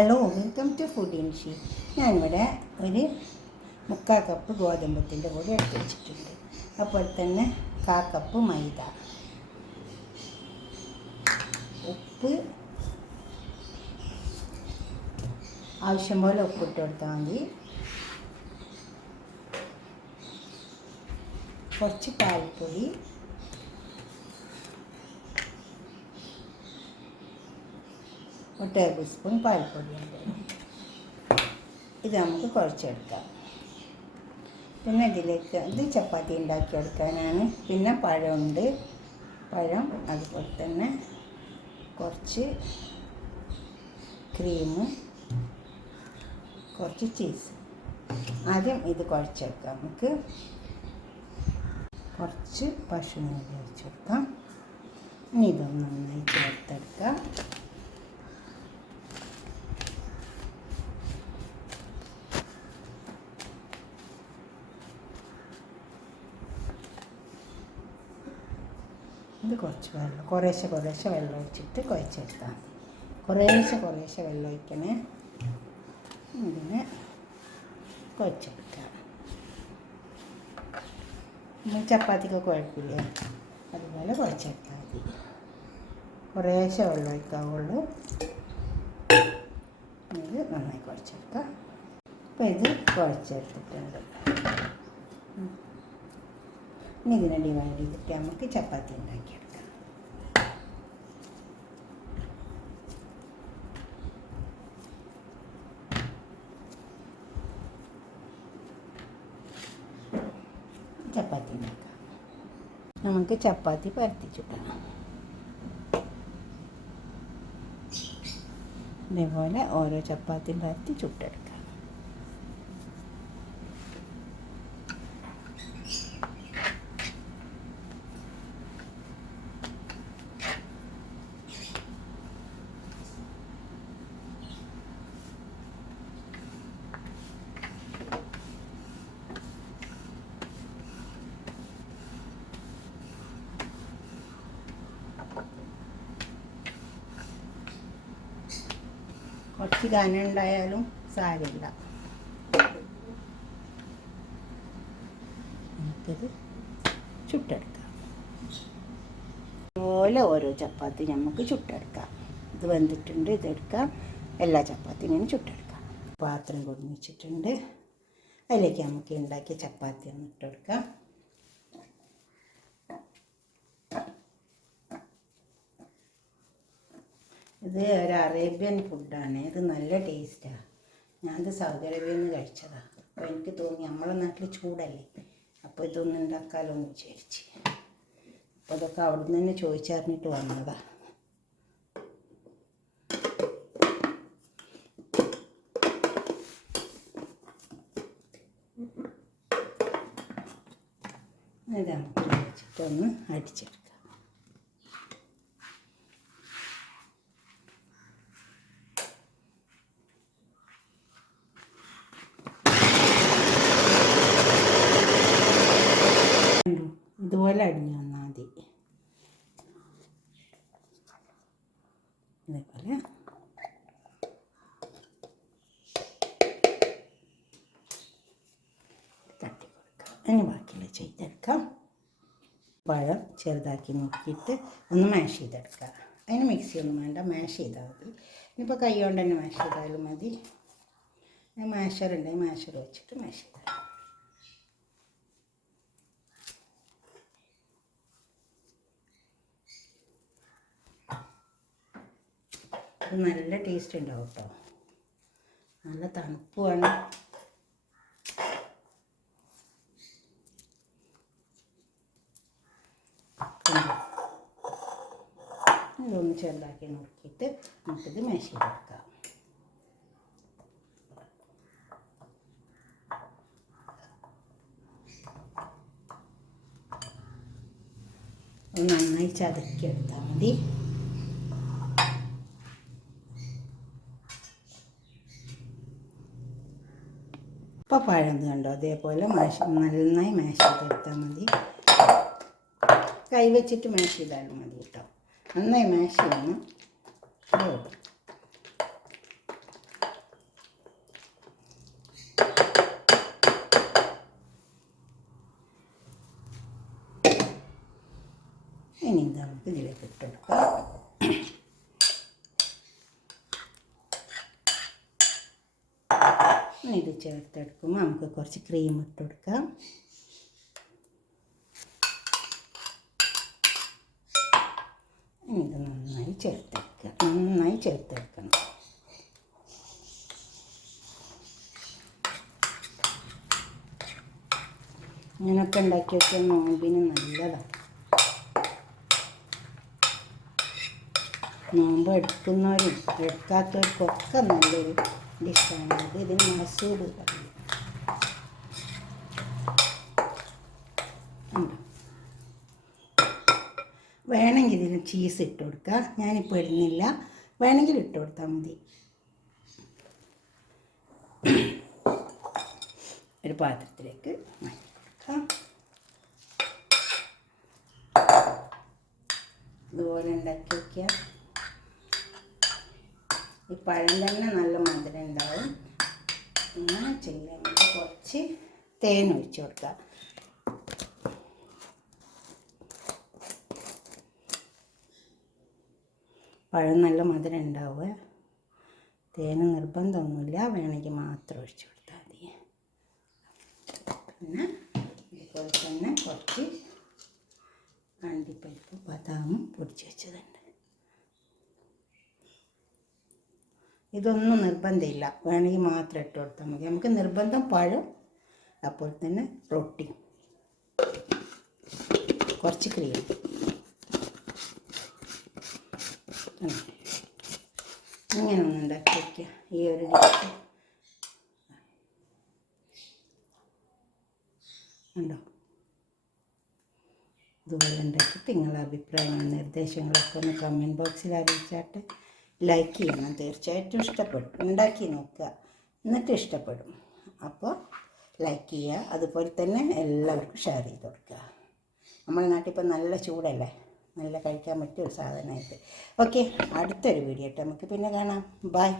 Hello, welcome to food ഇൻഷി. ഞാനിവിടെ ഒരു 3/4 കപ്പ് ഗോതമ്പത്തിൻ്റെ പൊടി എടുത്ത് വെച്ചിട്ടുണ്ട്. അതുപോലെ തന്നെ 1/4 കപ്പ് മൈദ, ഉപ്പ് ആവശ്യം പോലെ ഉപ്പിട്ട് കൊടുത്താൽ മതി. കുറച്ച് പാൽപ്പൊടി, ഒരു ടേബിൾ സ്പൂൺ പാൽപ്പൊടിയുണ്ട്. ഇത് നമുക്ക് കുഴച്ചെടുക്കാം. പിന്നെ ഇതിലേക്ക് ചപ്പാത്തി ഉണ്ടാക്കിയെടുക്കാനാണ്. പിന്നെ പഴമുണ്ട്, പഴം, അതുപോലെ തന്നെ കുറച്ച് ക്രീം, കുറച്ച് ചീസ്. ആദ്യം ഇത് കുഴച്ചെടുക്കാം. നമുക്ക് കുറച്ച് പശുനെയ്യ് ഒഴിച്ചെടുക്കാം. ഇനി ഇതൊന്ന് നന്നായി ചേർത്തെടുക്കാം. ഇത് കുറച്ച് വെള്ളം, കുറേശ്ശെ വെള്ളം ഒഴിച്ചിട്ട് കുഴച്ചെടുക്കാം. കുറേശ്ശെ വെള്ളം ഒഴിക്കണേ. ഇതിനെ കുഴച്ചെടുക്കാം. ചപ്പാത്തിക്ക് കുഴപ്പമില്ല, അതുപോലെ കുഴച്ചെടുത്താൽ മതി. കുറേശ്ശെ വെള്ളം ഒഴിക്കാവുള്ളൂ. ഇത് നന്നായി കുഴച്ചെടുക്കാം. അപ്പോൾ ഇത് കുഴച്ചെടുത്തിട്ടുണ്ട്. ഇനി ഇതിനെ ഡിവൈഡ് ചെയ്തിട്ട് നമുക്ക് ചപ്പാത്തി ഉണ്ടാക്കിയെടുക്കാം. ചപ്പാത്തി ഉണ്ടാക്കാം. നമുക്ക് ചപ്പാത്തി പരത്തിച്ചിട്ടാം. ഇതേപോലെ ഓരോ ചപ്പാത്തി പരത്തി ചുട്ടെടുക്കാം. കുറച്ച് കനം ഉണ്ടായാലും സാരമില്ല. നമുക്കിത് ചുട്ടെടുക്കാം. അതുപോലെ ഓരോ ചപ്പാത്തി നമുക്ക് ചുട്ടെടുക്കാം. ഇത് വെന്തിട്ടുണ്ട്, ഇതെടുക്കാം. എല്ലാ ചപ്പാത്തിയും ഇങ്ങനെ ചുട്ടെടുക്കാം. പാത്രം കൊടുന്ന് വെച്ചിട്ടുണ്ട്. അതിലേക്ക് നമുക്ക് ഉണ്ടാക്കിയ ചപ്പാത്തി ഒന്ന് ഇട്ടെടുക്കാം. ഇത് ഒരു അറേബ്യൻ ഫുഡാണ്. ഇത് നല്ല ടേസ്റ്റാണ്. ഞാനത് സൗദി അറേബ്യയിൽ നിന്ന് കഴിച്ചതാണ്. അപ്പോൾ എനിക്ക് തോന്നി നമ്മളെ നാട്ടിൽ ചൂടല്ലേ, അപ്പോൾ ഇതൊന്നും ഉണ്ടാക്കാമല്ലോ എന്ന് വിചാരിച്ച്. അപ്പോൾ അതൊക്കെ അവിടെ നിന്ന് തന്നെ ചോദിച്ചറിഞ്ഞിട്ട് വന്നതാണ്. ഇത് നമുക്ക് വെച്ചിട്ടൊന്ന് അടിച്ചെടുക്കാം. ഇതുപോലെ അടിഞ്ഞു വന്നാൽ മതി. ഇതേപോലെ തട്ടി കൊടുക്കാം. ഇനി ബാക്കിയുള്ള ചെയ്തെടുക്കാം. പഴം ചെറുതാക്കി നോക്കിയിട്ട് ഒന്ന് മാഷ് ചെയ്തെടുക്കുക. അതിന് മിക്സി ഒന്നും വേണ്ട, മാഷ് ചെയ്താൽ മതി. ഇനിയിപ്പോൾ കൈ കൊണ്ട് തന്നെ മാഷ് ചെയ്താലും മതി. മാഷർ ഉണ്ടെങ്കിൽ മാഷർ വെച്ചിട്ട് മാഷ് ചെയ്താൽ ഇത് നല്ല ടേസ്റ്റ് ഉണ്ടാവും കേട്ടോ. നല്ല തണുപ്പുമാണ്. ഇതൊന്ന് ചെറുതാക്കി നോക്കിയിട്ട് നമുക്കിത് മാഷ് ചെയ്തെടുക്കാം. നന്നായി ചതക്കിയെടുത്താൽ മതി. ഇപ്പോൾ പഴം കണ്ടോ, അതേപോലെ നന്നായി മാഷ് ചെയ്തെടുത്താൽ മതി. കൈ വെച്ചിട്ട് മാഷ് ചെയ്താലും മതി കേട്ടോ. നന്നായി മാഷ് ചെയ്യണം. ഇത് ചേർത്തെടുക്കുമ്പോൾ നമുക്ക് കുറച്ച് ക്രീം ഇട്ട് കൊടുക്കാം. ഇത് നന്നായി ചേർത്തെടുക്കണം. ഇങ്ങനെയൊക്കെ ഉണ്ടാക്കി വെച്ചാൽ നോമ്പിന് നല്ലതാണ്. നോമ്പ് എടുക്കുന്നവരും എടുക്കാത്തവർക്കൊക്കെ നല്ലൊരു ഡിഷാണ് ഇത്. ഇതിന് മസൂദ് പറയും. വേണമെങ്കിൽ ഇതിന് ചീസ് ഇട്ട് കൊടുക്കുക. ഞാനിപ്പോൾ ഇടുന്നില്ല, വേണമെങ്കിൽ ഇട്ട് കൊടുത്താൽ മതി. ഒരു പാത്രത്തിലേക്ക് മാറ്റിയെടുക്കാം. ഇതുപോലെ ഉണ്ടാക്കി വയ്ക്കുക. ഈ പഴം തന്നെ നല്ല മധുരം ഉണ്ടാവും. ഇങ്ങനെ ചെയ്യാൻ വേണ്ടി കുറച്ച് തേൻ ഒഴിച്ച് കൊടുക്കുക. പഴം നല്ല മധുരം ഉണ്ടാവുക. തേന് നിർബന്ധമൊന്നുമില്ല, വേണമെങ്കിൽ മാത്രം ഒഴിച്ച് കൊടുത്താൽ മതി. പിന്നെ ഇതുപോലെ തന്നെ കുറച്ച് അണ്ടിപ്പരിപ്പ് ബദാമും പൊടിച്ച് വെച്ചതുണ്ട്. ഇതൊന്നും നിർബന്ധമില്ല, വേണമെങ്കിൽ മാത്രം ഇട്ട് കൊടുത്താൽ മതി. നമുക്ക് നിർബന്ധം പഴം, അപ്പോൾ തന്നെ റൊട്ടി, കുറച്ച് ക്രീം. ഇങ്ങനെ ഒന്ന് ഉണ്ടാക്കി വയ്ക്കുക. ഈ ഒരു ഡിഷ് ഉണ്ടോ? ഇതുപോലെ ഉണ്ടാക്കിയിട്ട് നിങ്ങളുടെ അഭിപ്രായങ്ങളും നിർദ്ദേശങ്ങളൊക്കെ ഒന്ന് കമൻറ്റ് ബോക്സിൽ അറിയിച്ചാട്ട്. ലൈക്ക് ചെയ്യണം, തീർച്ചയായിട്ടും ഇഷ്ടപ്പെടും. ഉണ്ടാക്കി നോക്കുക, എന്നിട്ട് ഇഷ്ടപ്പെടും. അപ്പോൾ ലൈക്ക് ചെയ്യുക. അതുപോലെ തന്നെ എല്ലാവർക്കും ഷെയർ ചെയ്ത് കൊടുക്കുക. നമ്മുടെ നാട്ടിൽ ഇപ്പം നല്ല ചൂടല്ലേ, നല്ല കഴിക്കാൻ പറ്റിയ ഒരു സാധനമായിട്ട്. ഓക്കെ, അടുത്തൊരു വീഡിയോ ആയിട്ട് നമുക്ക് പിന്നെ കാണാം. ബൈ.